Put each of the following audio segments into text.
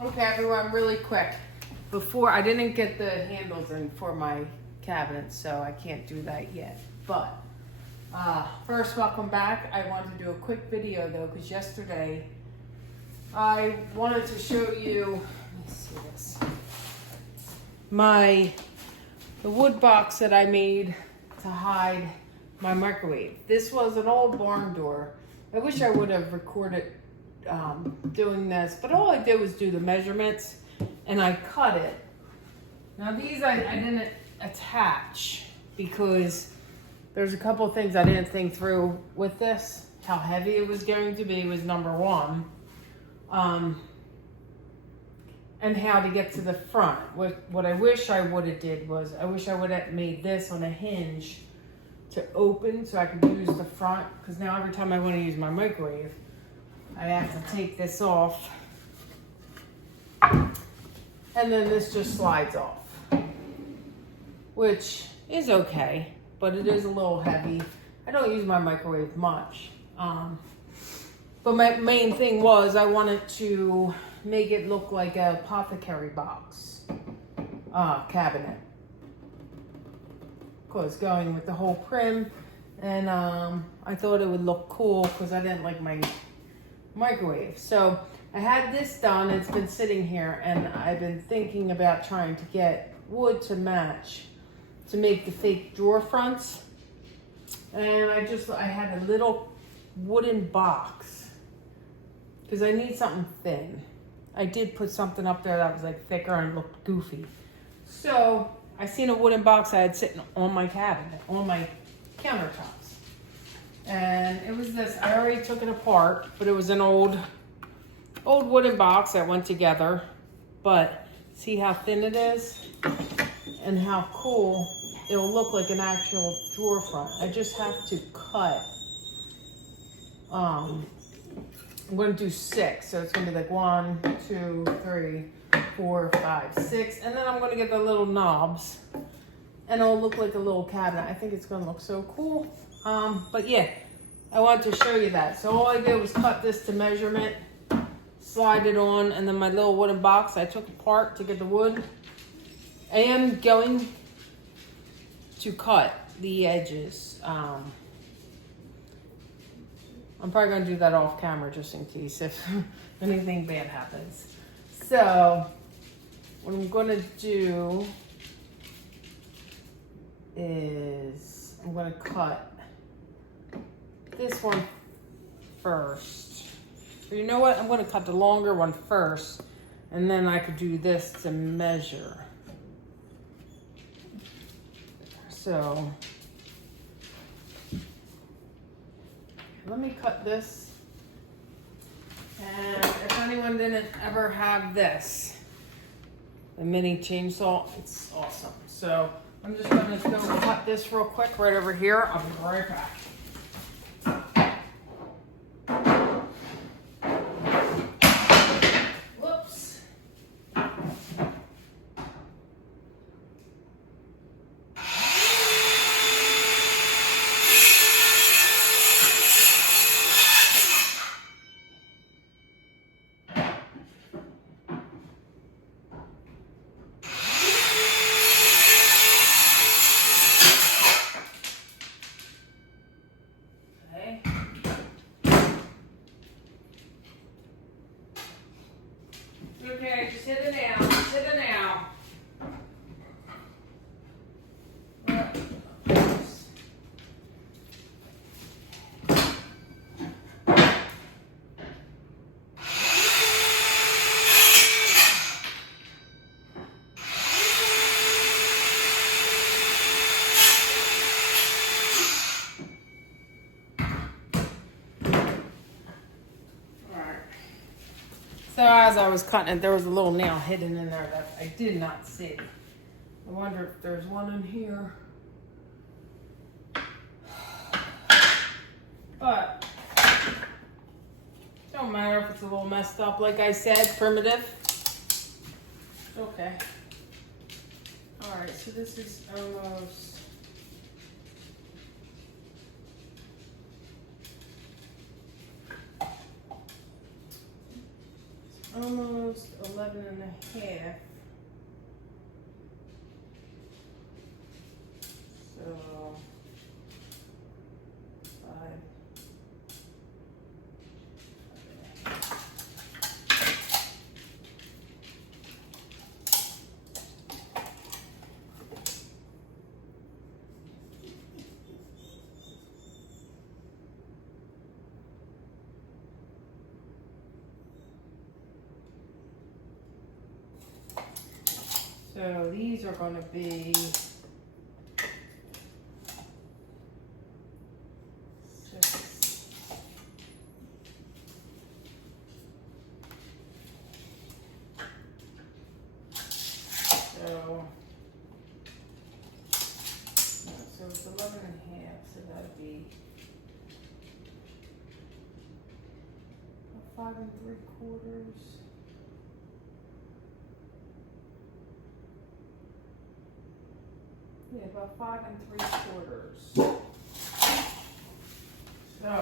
Okay, everyone, really quick. Before, I didn't get the handles in for my cabinets, so I can't do that yet. But first, welcome back. I wanted to do a quick video though, because yesterday I wanted to show you, let me see this, the wood box that I made to hide my microwave. This was an old barn door. I wish I would have recorded doing this, but all I did was do the measurements and I cut it. Now these I didn't attach because there's a couple of things I didn't think through with this. How heavy it was going to be was number one. And how to get to the front. What I wish I would have did was, I wish I would have made this on a hinge to open so I could use the front, because now every time I want to use my microwave, I have to take this off. And then this just slides off, which is okay, but it is a little heavy. I don't use my microwave much. But my main thing was I wanted to make it look like an apothecary box cabinet. Because going with the whole prim, and I thought it would look cool because I didn't like my microwave. So I had this done. It's been sitting here, and I've been thinking about trying to get wood to match to make the fake drawer fronts. And I had a little wooden box because I need something thin. I did put something up there that was like thicker and looked goofy. So I seen a wooden box I had sitting on my cabinet, on my countertops. And it was this, I already took it apart, but it was an old wooden box that went together. But see how thin it is and how cool it'll look like an actual drawer front. I just have to cut. I'm going to do 6, so it's going to be like 1, 2, 3, 4, 5, 6, and then I'm going to get the little knobs, and it'll look like a little cabinet. I think it's going to look so cool. But yeah, I wanted to show you that. So all I did was cut this to measurement, slide it on, and then my little wooden box I took apart to get the wood. I am going to cut the edges. I'm probably going to do that off camera just in case if anything bad happens. So what I'm going to do is I'm going to cut this one first. So you know what? I'm going to cut the longer one first, and then I could do this to measure. So let me cut this. And if anyone didn't ever have this, the mini chainsaw, it's awesome. So I'm just going to go cut this real quick right over here. I'll be right back. Whoops. Okay, just hit it now. Just hit it now. So as I was cutting it, there was a little nail hidden in there that I did not see. I wonder if there's one in here. But don't matter if it's a little messed up. Like I said, primitive. Okay. All right, so this is almost. almost 11 and a half. So 5. So these are going to be 6. So it's 11 and a half, so that'd be 5 3/4. Yeah, about 5 3/4. So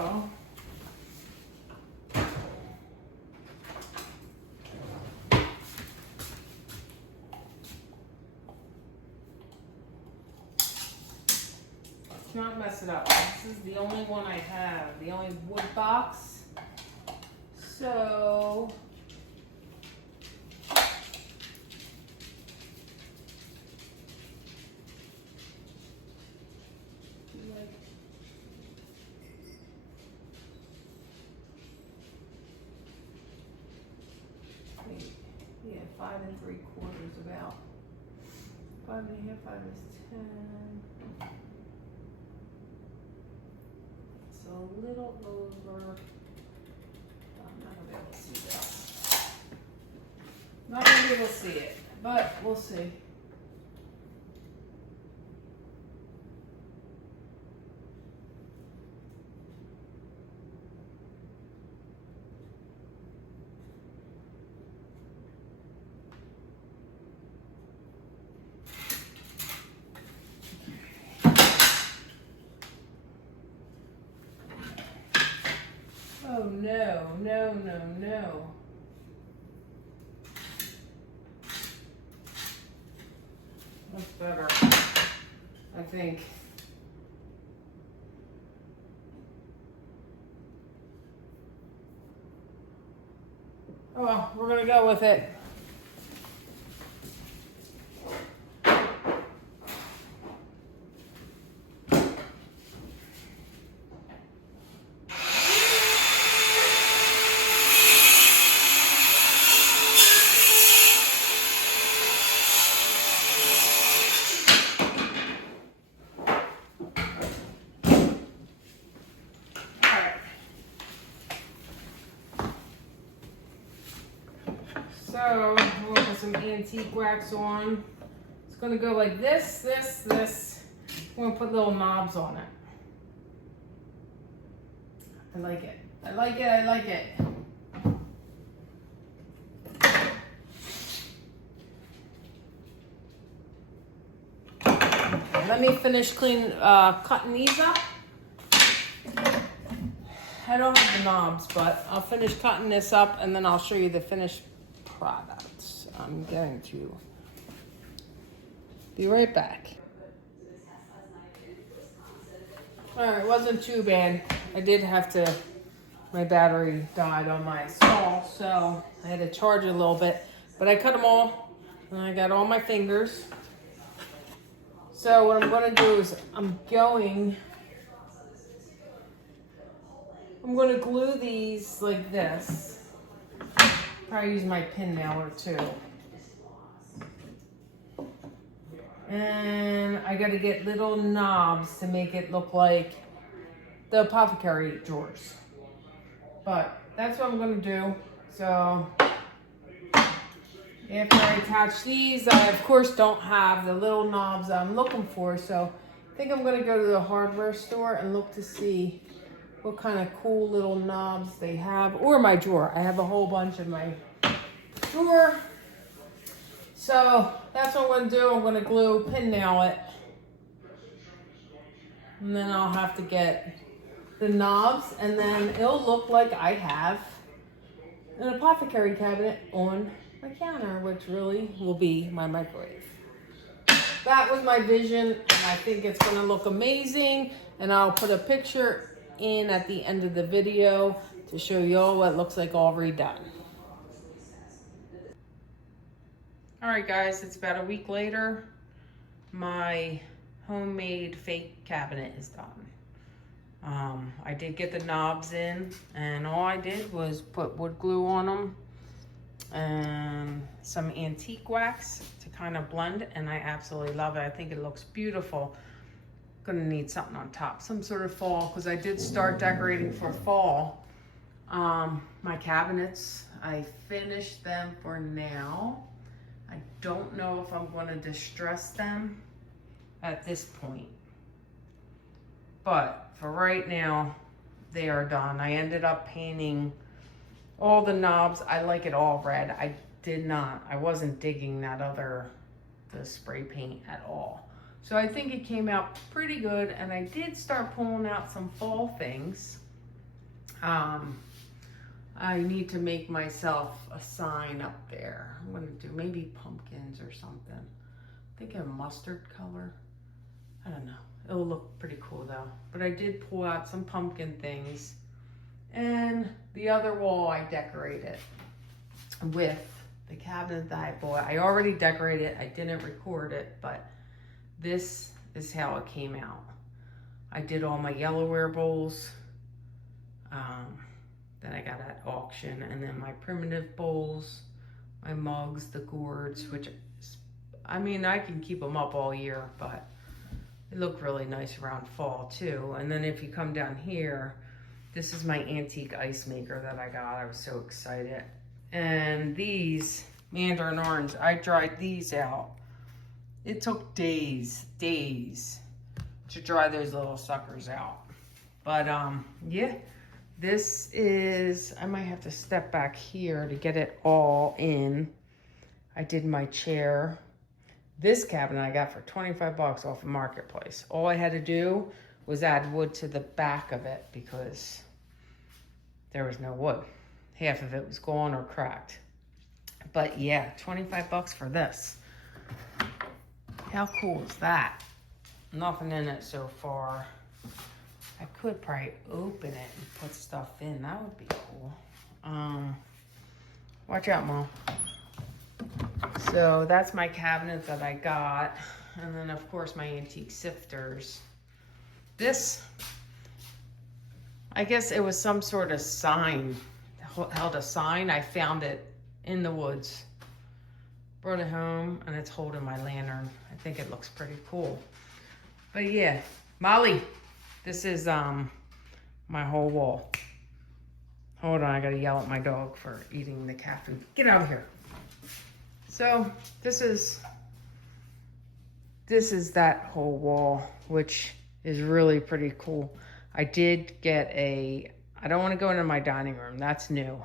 let's not mess it up. This is the only one I have, the only wood box. So yeah, 5 3/4 about 5 and a half. 5 is 10. It's a little over. I'm not gonna be able to see that. Not gonna be able to see it, but we'll see. Oh no, no, no, no. That's better, I think. Oh, well, we're gonna go with it. So I'm gonna put some antique wax on. It's gonna go like this, this, this. I'm gonna put little knobs on it. I like it. I like it. I like it. Okay, let me finish cutting these up. I don't have the knobs, but I'll finish cutting this up and then I'll show you the finished products. I'm going to be right back. Alright, it wasn't too bad. I did have to, my battery died on my saw, so I had to charge it a little bit. But I cut them all, and I got all my fingers. So what I'm going to do is I'm going to glue these like this. Probably use my pin nailer too. And I got to get little knobs to make it look like the apothecary drawers. But that's what I'm going to do. So after I attach these, I of course don't have the little knobs I'm looking for. So I think I'm going to go to the hardware store and look to see what kind of cool little knobs they have, or my drawer. I have a whole bunch in my drawer. So that's what I'm going to do. I'm going to glue, pin nail it. And then I'll have to get the knobs, and then it'll look like I have an apothecary cabinet on my counter, which really will be my microwave. That was my vision, and I think it's gonna look amazing. And I'll put a picture in at the end of the video to show you all what it looks like all redone. All right, guys, it's about a week later. My homemade fake cabinet is done. I did get the knobs in, and all I did was put wood glue on them and some antique wax to kind of blend, and I absolutely love it. I think it looks beautiful. Gonna need something on top, some sort of fall, because I did start decorating for fall. My cabinets, I finished them for now. I don't know if I'm going to distress them at this point, but for right now, they are done. I ended up painting all the knobs. I like it all red. I wasn't digging the spray paint at all. So I think it came out pretty good, and I did start pulling out some fall things. I need to make myself a sign up there. I'm gonna do maybe pumpkins or something. I think a mustard color. I don't know. It'll look pretty cool though. But I did pull out some pumpkin things. And the other wall I decorated with the cabinet that I bought. I already decorated it. I didn't record it, but this is how it came out. I did all my yellowware bowls. That I got at auction, and then my primitive bowls, my mugs, the gourds, which, I mean, I can keep them up all year, but they look really nice around fall too. And then if you come down here, this is my antique ice maker that I got. I was so excited. And these mandarin orange, I dried these out. It took days to dry those little suckers out. But yeah. This is, I might have to step back here to get it all in. I did my chair. This cabinet I got for 25 bucks off of Marketplace. All I had to do was add wood to the back of it because there was no wood. Half of it was gone or cracked. But yeah, 25 bucks for this. How cool is that? Nothing in it so far. I could probably open it and put stuff in. That would be cool. Watch out, Mom. So that's my cabinet that I got. And then, of course, my antique sifters. This, I guess it was some sort of sign. Held a sign. I found it in the woods. Brought it home, and it's holding my lantern. I think it looks pretty cool. But yeah, Molly. This is my whole wall. Hold on, I gotta yell at my dog for eating the cat food. Get out of here. So this is that whole wall, which is really pretty cool. I did get I don't want to go into my dining room. That's new.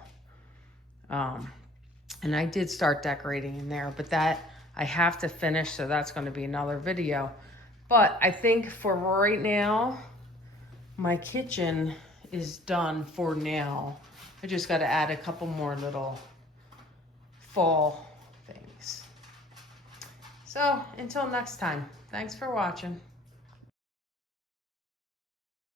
And I did start decorating in there, but that I have to finish, so that's going to be another video. But I think for right now, my kitchen is done for now. I just got to add a couple more little fall things. So until next time, thanks for watching.